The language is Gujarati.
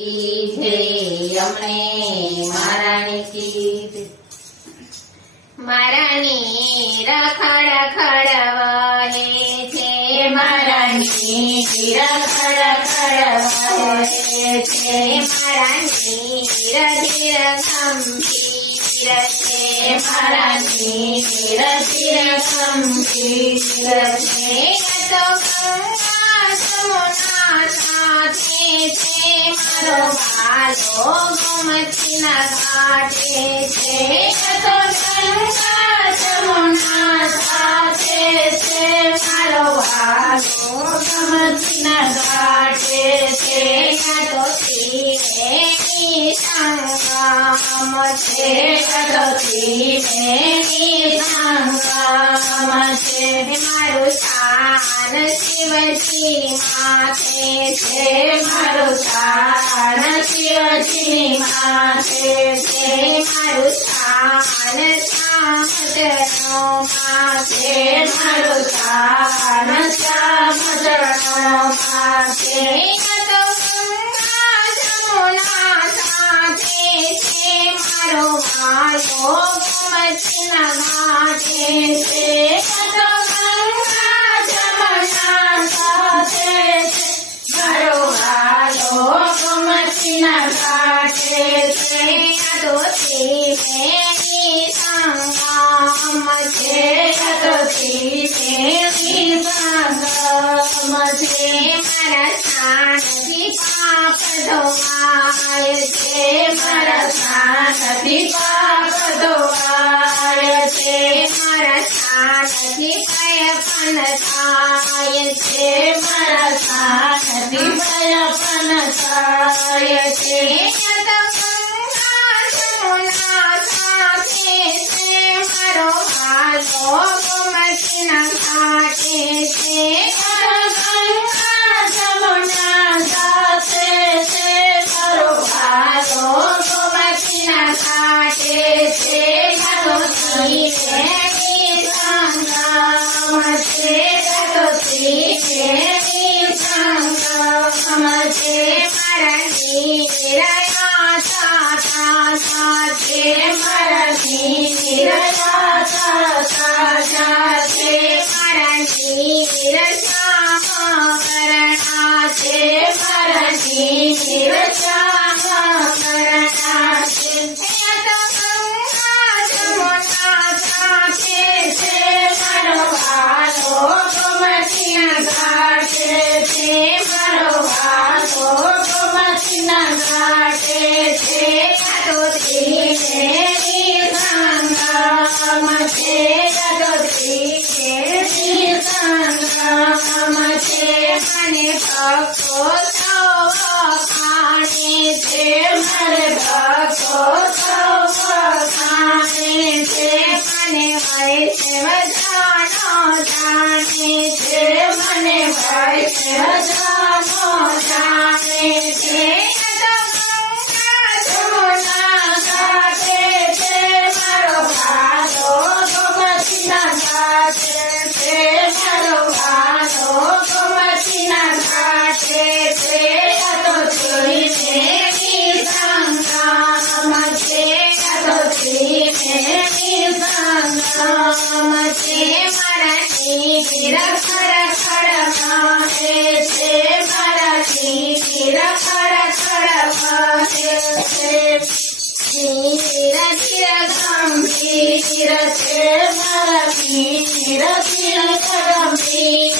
અમને મારાની કીધ મારાની રખડ ખડ વહે છે મારાની રખડ ખડ વહે છે મારાની ધીર ગંભીર છે મારાની ધીર ગંભીર છે તો ગંગા જમુના સાથે છે મારો ભાલો ગોમતીના ઘાટે છે તો ગંગા જમુના સાથે છે મારો ભાલો ગોમતીના ઘાટે છે તો ત્રિવેણી સંગમ છે તો ત્રિવેણી સંગમ છે મારું સ્થાન શિવજી માથે છે મારું સ્થાન શિવજી માથે છે મારું સ્થાન સમુદ્રનો માથે મારું સ્થાન સમુદ્રનો માથે તો ગંગા જમુના સાથે છે મારો ભાલો ગોમતીના ઘાટે છે તો ગંગા જમુના સાથે છે મારો ભાલો ગોમતીના ઘાટે છે તો ત્રિવેણી સંગમ છે તો ત્રિવેણી સંગમ છે મારા સ્થાનથી પાપ ધોવાય છે મારા સ્થાનથી પાપ ધોવાય છે મારા સ્થાનથી ભય પણ થાય છે મારા સ્થાનથી ભય પણ થાય છે તો ગંગા જમુના સાથે છે મારો ભાલો ગોમતીના ઘાટે છે ગંગા જમુના સાથે છે મારો ભાલો ગોમતીના ઘાટે છે તો ત્રિવેણી સંગમ છે તો ત્રિવેણી સંગમ છે મારા સાથે મારા ધીર સાથે મારા ધીર શ્યામકરણા છે મારા ધીર શ્યામકરણા છે તો ગંગા જમુના સાથે છે મારો ભાલો ગોમતીના ઘાટે છે મારો ભાલો ગોમતીના ઘાટે છે તો ત્રિવેણી સંગમ છે તો ત્રિવેણી સંગમ છે મને ભક્તો સૌ વખાણે છે મને ભક્તો સૌ વખાણે છે મને વૈષ્ણવજનો જાણે છે મને વૈષ્ણવજનો જાણે છે તો ગંગા જમુના ઘાટે છે મારો ભાલો ગોમતીના ઘાટે છે મારો ભાલો ગોમતીના ઘાટે છે તો ત્રિવેણી સંગમ છે તો ત્રિવેણી સંગમ છે મારા ધીર ખડ ખડ વહે છે મારા ધીર ખડ ખડ વહે છે ધીર ધીર ગંભીર છે મારા ધીર ગંભીર